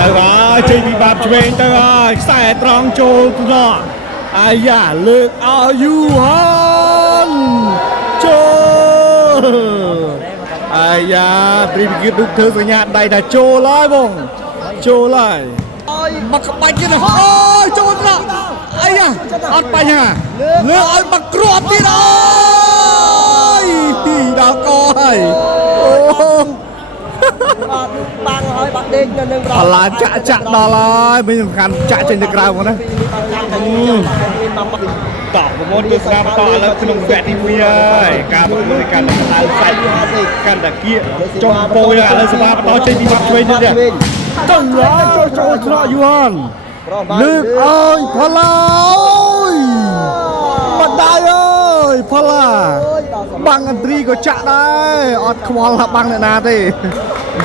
ទៅហើយចេញពីបាប់ឆ្វេងទៅហើយខ្សែត្រង់ចូលទៅដល់អាយ៉ាលើកឲ្យយូហានចូលអាយ៉ាត្រីវិគិតដូចធ្វើសញ្ញាដៃថាចូលហើយបងចូលហើយមកក្បាច់ទៀតអូយចូលត្រង់អាយ៉ាអត់បញ្ហាលើកឲ្យមកគ្រាប់ទៀតអូយពីដល់កហើយអូបាំងហើយបាក់ដេកនៅនឹងបលាចាក់ដល់ហើយមិនសំខាន់ចាក់ចេញទៅក្រៅមកណាតប្រមូលទស្សនាបន្តឥឡូវក្នុងវគ្គទី2ហើយការប្រមូលកាន់តែហៅសាច់កាន់តែគៀកចុងពោយឥឡូវសបាបន្តចេញពីបាត់ឆ្វេងទៀតទៅហើយចូលច្រកយូហានលើកអើយផល្លាអើយបាត់ដៃអើយផល្លាបាំងអន្ត្រីក៏ចាក់ដែរអត់ខ្វល់ថាបាំងអ្នកណាទេ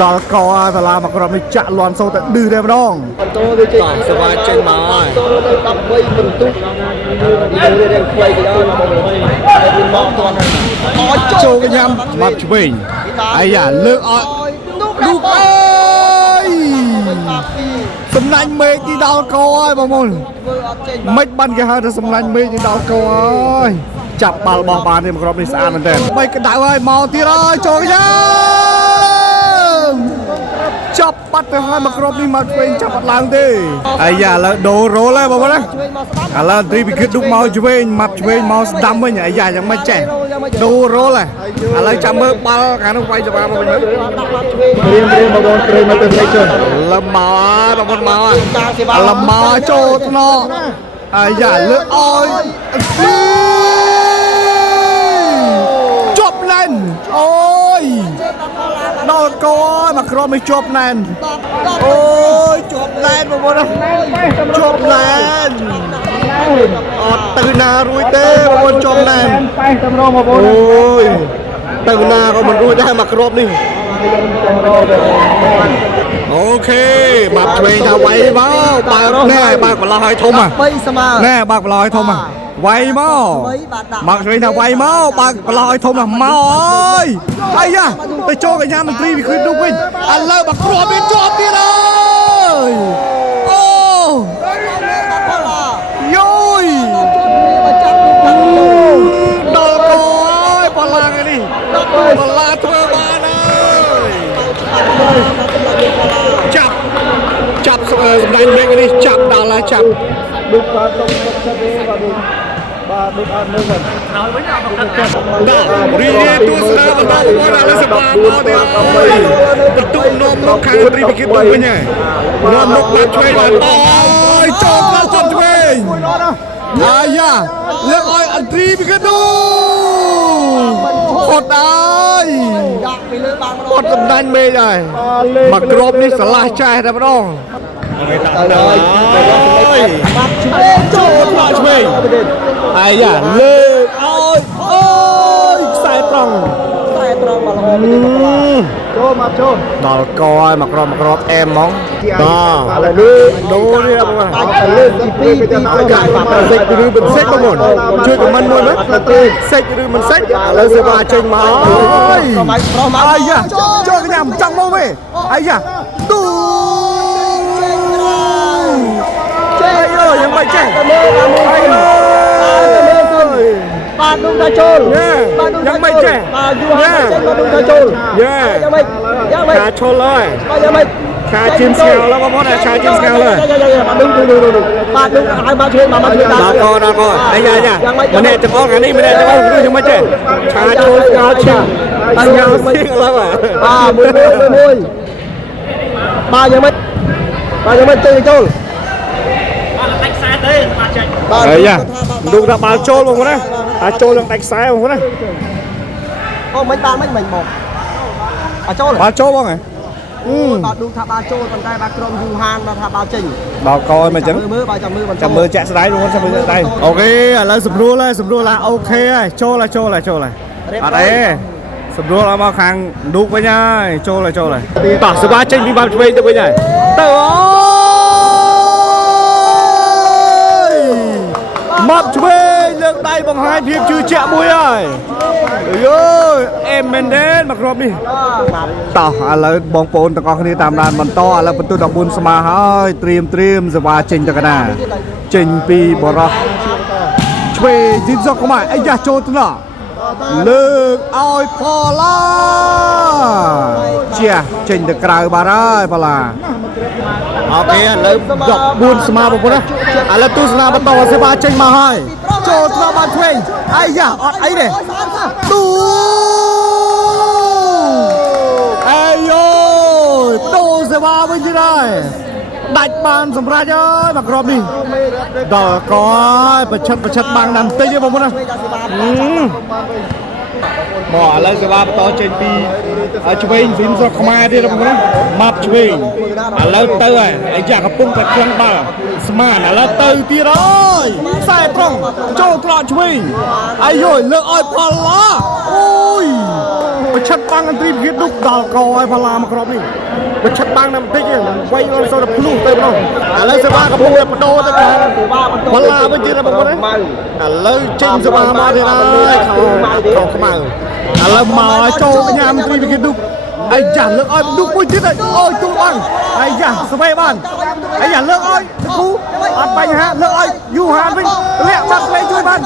ដល់កសាលាមកក្រុមនេះចាក់លន់សូទៅឌឺតែម្ដងបន្ទោវាចេញសវាចេញមកហើយ13បន្ទុករៀងខ្លីទៅដល់មកតន់អត់ចូលកញ្ញាំបាត់ឆ្វេងអាយ៉ាលើកអត់ឌូកអើយសំណាញ់មេឃទីដល់កហើយបងប្អូនមិនបានគេហៅថាសំណាញ់មេឃទីដល់កហើយចាប់បាល់បោះបានទេមកក្រុមនេះស្អាតមែនទែនបីក្តៅហើយមកទៀតហើយចូលកញ្ញាចាប់បាត់ទៅហើយមកក្រុមនេះមកឆ្វេងចាប់អត់ឡើងទេអាយ៉ាឥឡូវដូររ៉ូលហើយបងប្អូនណាឥឡូវត្រីវិគិតឌុកមកឆ្វេងមកឆ្វេងមកស្ដាំវិញអាយ៉ាយ៉ាងមិនចេះដូររ៉ូលហើយឥឡូវចាំមើលបាល់ខាងនោះវាយសបាមកវិញមើលរៀងបងប្អូនព្រៃមកទៅផ្លេចជន់លំមកបងប្អូនមកលំមកចូលថ្នាក់អាយ៉ាលើកអើយជប់ណែនអូយដល់កមកក្រុមនេះជាប់ណែនអូយជាប់ណែនបងប្អូនជាប់ណែនអត់ទៅណារួចទេបងប្អូនជាប់ណែនប៉ែតម្រងបងប្អូនអូយទៅណាក៏មិនរួចដែរមកក្រុមនេះអូខេបាប់ឆ្វេងថាវាយមកបើណែបើកបន្លោះឲ្យធំហ่ะណែបើកបន្លោះឲ្យធំហ่ะវាយមកឆ្វេងថាវាយមកបើកបន្លោះឲ្យធំហ่ะមកអើយអាយ៉ាទៅចូលកញ្ញាមន្ត្រីវិគ្គិតនោះវិញឥឡូវបើគ្រាប់វាជាប់ទៀតអើយអូយោយដល់កហើយបលាងនេះបលាធ្វើបានហើយចាប់សម្ដែងមេឃនេះចាប់ដល់ហើយចាប់ឌុបក៏ទុកចិត្តទេបាទឌុបអត់នៅវិញដល់វិញអត់មកកាត់ដល់រីនេះទស្សនាបន្តមកដល់សបាមកទៀតបន្ទុកនាំមកខាងត្រីវិគិតវិញហើយនាំមកបាត់ឆ្វេងបានអូយចូលដល់ចាប់ឆ្វេងអាយ៉ាលើកឲ្យអន្ត្រីវិគិតនោះអត់ហើយដាក់ពីលើបានអត់សម្ដាញ់មេឃហើយមកក្របនេះឆ្លាស់ចាស់តែម្ដងគេតាក់ដល់បាត់ឆ្វេងចូលដល់ឆ្វេងអាយ៉ាលើកឲ្យអូយខ្សែត្រង់បាល់ចូលមកចូលដល់កឲ្យមកក្របអែមហ្មងបាទឥឡូវដូរនេះបងអាចលើកទី2ពីកាត់សេចឬមិនសេចបងប្អូនជួយខមមិនមួយមើលសេចឬមិនសេចឥឡូវសេវាចេញមកអើយអាយ៉ាចូលកញ្ញាចង់មកវិញអាយ៉ាទូចេះយោយ៉ាងមិនចេះអាយបាទនោះថាចូលយ៉ាងមិនចេះបាទយូហានបាទនោះថាចូលយ៉ាងមិនខាឈុលហើយយ៉ាងមិនខាជិមស្ងោแล้วបងប្អូនខាជិមស្ងោហើយបាទនោះឲ្យមកជួយមកជួយដល់កអាយ៉ាម្នាក់ទាំងអស់ខាងនេះម្នាក់ទាំងអស់គឺយ៉ាងមិនចេះខាឈុលស្ងោឈិមស្ងោស្ងឥឡូវបាទមួយបាទយ៉ាងមិនទៅចូលដាច់ខ្សែទេបាទចាច់បាទអាយ៉ាឌុកថាបាល់ចូលបងប្អូនណាអាចចូលនឹងដាច់ខ្សែបងប្អូនណាអូមិនបានមិនមកអាចចូលបាល់ចូលបងហ៎បាទឌុកថាបាល់ចូលប៉ុន្តែបាទក្រុមយូហានបាទថាបាល់ចេញដល់កឲ្យមកចឹងមើលបាទចាំមើលចាក់ស្ដាយបងប្អូនចាំមើលស្ដាយអូខេឥឡូវសម្រួលហើយអូខេហើយចូលហើយអត់ទេសម្រួលឲ្យមកខាងឌុកវិញហើយចូលហើយតោះសបាចេញពីបាល់ឆ្វេងទៅវិញហើយទៅមកឆ្វេងលើក ដៃបង្ហាញភាពជឿជាក់មួយហើយយូអេមមែនទេមកគ្របនេះតោះឥឡូវបងប្អូនទាំងអស់គ្នាតាមដានបន្តឥឡូវបន្ទុ14ស្មើហើយត្រៀមសេវាចេញទៅកណាចេញពីបរោះឆ្វេងជីនសុកមកអាយ៉ាចូលទៅណោះលើកឲ្យផឡាជាចេញទៅក្រៅបាត់ហើយផឡាអូខេឥឡូវ14ស្មើបងប្អូនណាឥឡូវទស្សនាបន្តសេវាចេញមកហើយចូលទៅបានឆ្វេងអាយ៉ាអត់អីទេទូអាយូដូសេវាវិញទៀតហើយដាច់បានសម្រាប់ហើយមកក្របនេះដល់កយប្រឆិតបាំងដល់បន្តិចទេបងប្អូនណាមកឥឡូវសេវាបន្តចេញពីឆ្វេងស៊ីមស្រុកខ្មែរទៀតបងប្អូនណាម៉ាប់ឆ្វេងឥឡូវទៅហើយអាយ៉ាកំពុងតែខ្លាំងបាល់ស្មានឥឡូវទៅទៀតហើយខ្សែត្រង់ចូលត្រង់ឆ្វេងអាយយលើកឲ្យផល្លាអូយប្រឆិតបាំងអន្តរីវិទ្យាឌុកដល់កឲ្យផល្លាមកក្របនេះប្រឆិតបាំងដល់បន្តិចវាយអត់សូវតែភ្លុះទៅបងឥឡូវសេវាកំពុងតែបដូរទៅខាងផល្លាវិញទៀតបងប្អូនណាឥឡូវចេញសេវាមកទៀតហើយខោខ្មៅឥឡូវមកឲ្យចូលកញ្ញាមន្ត្រីវិទ្យាឌុកអាយ៉ាលើកឲ្យឌុកមួយទៀតអូយទូលបាំងអាយ៉ាស្វេបានអាយ៉ាលើកឲ្យគ្រូអត់បញ្ហាលើកឲ្យយូហានវិញលាក់បាត់ស្វេជួយបាន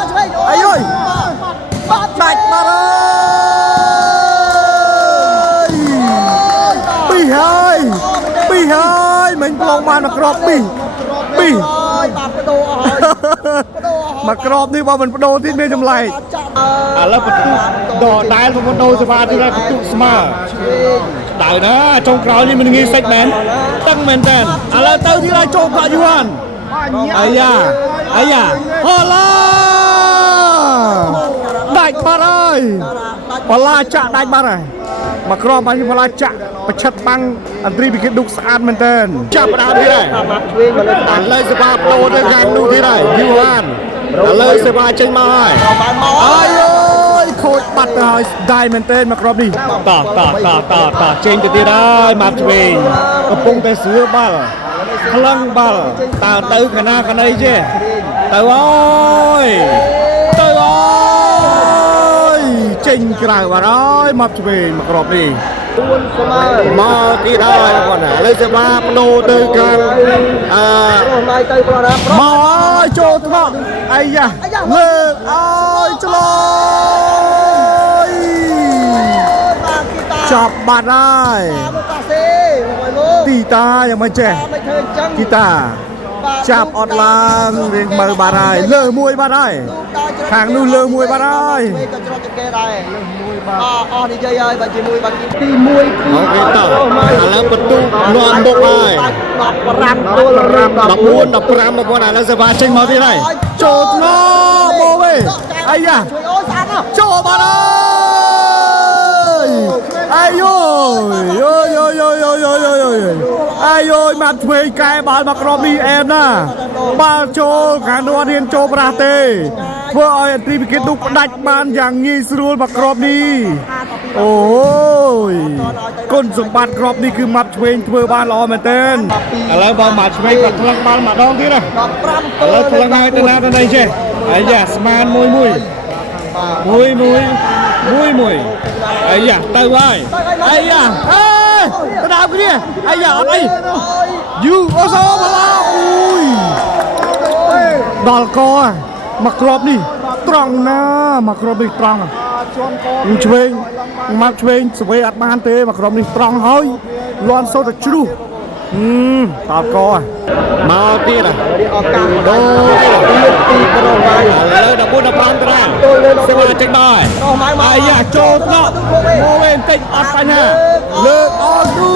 អាយយដាច់បាត់ហើយពីហើយមិញប្លងបានមកក្របពីបាទបដូរអស់ហើយមកក្របនេះបើមិនបដូរទៀតមានចម្លែកឥឡូវបន្ទុកដដែលមកបដូរសេវាទៀតបន្ទុកស្មើដៅណាចុងក្រោយនេះមិនងាយសេចមែនតឹងមែនតើឥឡូវទៅទៀតហើយចូលប្រាក់យូហានអាយ៉ាហូឡាដាច់បាត់ហើយបលាចាក់ដាច់បាត់ហើយមកក្រមបាញ់បលាចាក់ប្រឆិតបាំងអន្តរីវិទ្យាឌុកស្អាតមែនតើចាប់ផ្ដើមទៀតហើយឥឡូវសេវាប្ដូរទៅខាងនោះទៀតហើយយូហានឥឡូវសេវាចេញមកហើយអាយអើយខូចបាត់ទៅហើយស្ដាយមែនតើមកក្រមនេះតចេញទៅទៀតហើយមកឆ្វេងកំពុងតែស្រឿបាល់ខ្លាំងបាល់តើទៅកណាកណីចេះទៅអើយចេញក្រៅបាត់ហើយមកឆ្វេងមកក្របនេះ4ស្មើមកទៀតហើយបងប្អូនឥឡូវសេវាបដូរទៅខាងមកទៅប្រណាមកឲ្យចូលថ្នាក់អាយ៉ាលើកឲ្យឆ្លយចាប់បាត់ហើយទីតាយ៉ាងមិនចេះទីតាចាប់អត់ឡើងរៀងមើលបាត់ហើយលើមួយបាត់ហើយខាងនោះលើមួយបាត់ហើយក៏ច្រត់ជាងគេដែរអស់និយាយហើយបើជាមួយបាត់ទី1គឺអូខេតោះឥឡូវបន្ទុកលាន់បុកហើយ15ទល់14 15បងប្អូនឥឡូវសេវាចេញមកទៀតហើយចូលថ្នោមកវិញអាយ៉ាចូលបាត់ហើយអាយអាយមកឆ្វេងកែបាល់មកក្របនេះអែមណាបាល់ចូលខាងនោះអត់ហ៊ានចូលប្រាស់ទេធ្វើឲ្យអន្តរីវិទ្យាឌុកផ្ដាច់បានយ៉ាងងាយស្រួលមកក្របនេះអូយគុណសម្បត្តិក្របនេះគឺមកឆ្វេងធ្វើបានល្អមែនទែនឥឡូវបើមកឆ្វេងគាត់ថ្លឹងបាល់ម្ដងទៀតណាឥឡូវថ្លឹងឲ្យទៅណាទៅណីចេះអាយ៉ាស្មានមួយអាយ៉ាទៅហើយអាយ៉ាទៅដើមគ្នាអាយ៉ាអត់អីយូអូសូបាឡាអូយដល់កមកក្របនេះត្រង់ណាមកក្របនេះត្រង់ឆ្វេងមកឆ្វេងស្វេអត់បានទេមកក្របនេះត្រង់ហើយលន់សូតតែជ្រុះដល់កមកទៀតឱកាសដូរទីប្រងហើយឥឡូវ14 15តារាងសេវាចេញមកហើយអាយ៉ាចូលថ្នាក់មកវិញតិចអត់បញ្ហាលើកអត់ទូ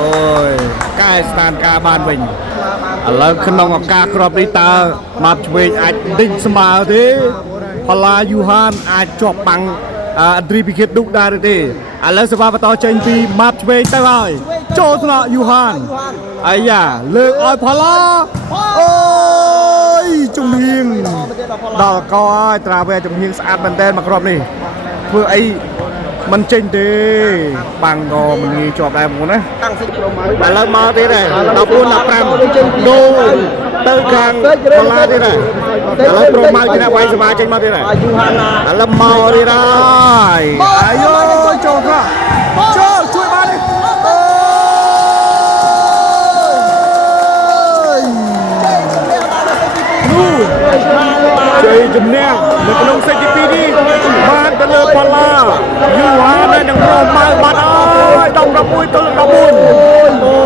អូយកែស្ថានភាពបានវិញឥឡូវក្នុងឱកាសក្របនេះតើមកឆ្វេងអាចដេញស្មើទេផល្លាយូហានអាចជាប់បាំងអន្តរីវិទ្យាឌុកដែរទេឥឡូវសេវាបន្តចេញពីម៉ាប់ឆ្វេងទៅហើយចូលថ្នាក់យូហានអាយ៉ាលើកឲ្យផល្លាអូយជំហៀងដល់កហើយត្រាវែជំហៀងស្អាតមែនតើមកគ្រាប់នេះធ្វើអី มันចេញទេបាំងក៏មិនងាយជាប់ដែរបងប្អូនណា តាំងសិចប្រមាណ ឥឡូវមកទៀតហើយ14 15ដូរទៅខាងបាឡាទៀតហើយឥឡូវប្រមាថគណៈវាយសមាចេញមកទៀតហើយ យូហាណា ឥឡូវមកទៀតហើយអាយ៉ូចូលក៏ចូលជួយបានទេជ័យជំនះនៅក្នុងសេតទី2នេះបានទៅលើបាឡាយូហាននិងរស់ម៉ៅបាត់ហើយ16 ទល់នឹង 14អូ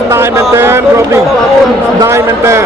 ស្ដាយមែនទែនគ្រប់នេះស្ដាយមែនទែន